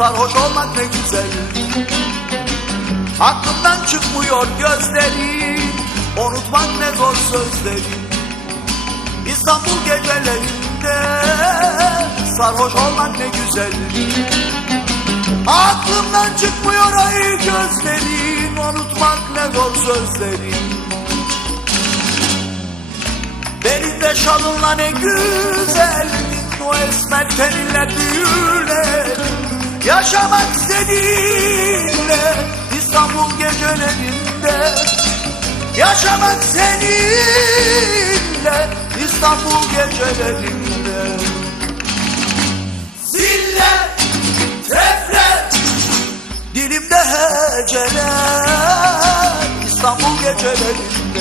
Sarhoş olmak ne güzel. Aklımdan çıkmıyor gözleri Unutmak ne zor sözleri. İstanbul gecelerinde Sarhoş olmak ne güzel. Aklımdan çıkmıyor ay gözlerin Unutmak ne zor sözlerin Belinde şalınla ne güzeldin O esmer teninle büyüle. Yaşamak seninle İstanbul gecelerinde. Yaşamak seninle İstanbul gecelerinde. Ziller, tefler Dilimde heceler. İstanbul gecelerinde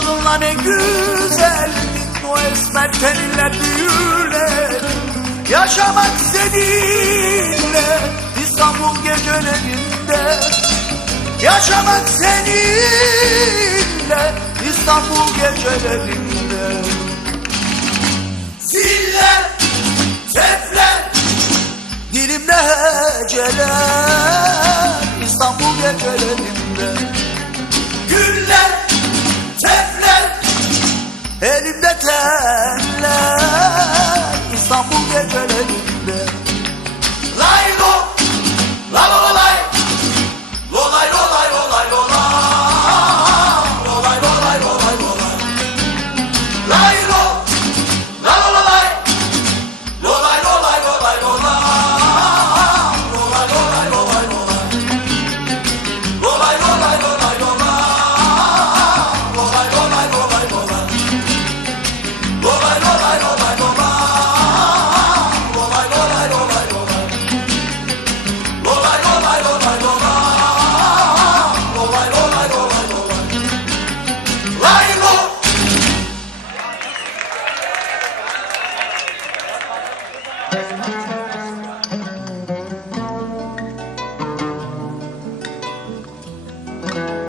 Belinde şalınla ne güzel O esmer teninle büyüler. Yaşamak seninle İstanbul gecelerinde. Yaşamak seninle İstanbul gecelerinde. Ziller, tefler Dilimde heceler. İstanbul gecelerinde Elimde teller İstanbul gecelerinde